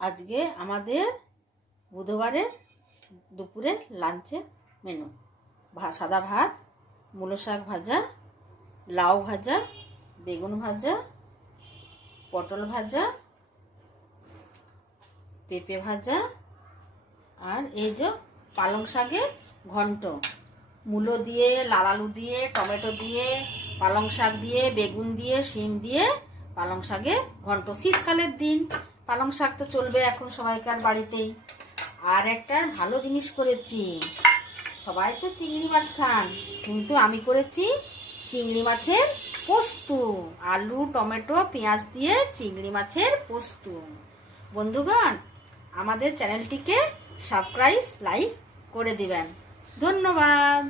আজকে আমাদের বুধবারের দুপুরের লাঞ্চের মেনু সাদা ভাত, মূলো শাক ভাজা, লাউ ভাজা, বেগুন ভাজা, পটল ভাজা, পেঁপে ভাজা, আর এই যে পালং শাকের ঘন্ট, মূলো দিয়ে, লাল আলু দিয়ে, টমেটো দিয়ে, পালং শাক দিয়ে, বেগুন দিয়ে, শিম দিয়ে পালং শাকের ঘন্ট। শীতকালের দিন পালং শাক তো চলবে এখন সবাইকার বাড়িতেই। আর একটা ভালো জিনিস করেছি, সবাই তো চিংড়ি মাছ খান, কিন্তু আমি করেছি চিংড়ি মাছের পোস্ত, আলু টমেটো পেঁয়াজ দিয়ে চিংড়ি মাছের পোস্ত। বন্ধুগণ, আমাদের চ্যানেলটিকে সাবস্ক্রাইব লাইক করে দিবেন। ধন্যবাদ।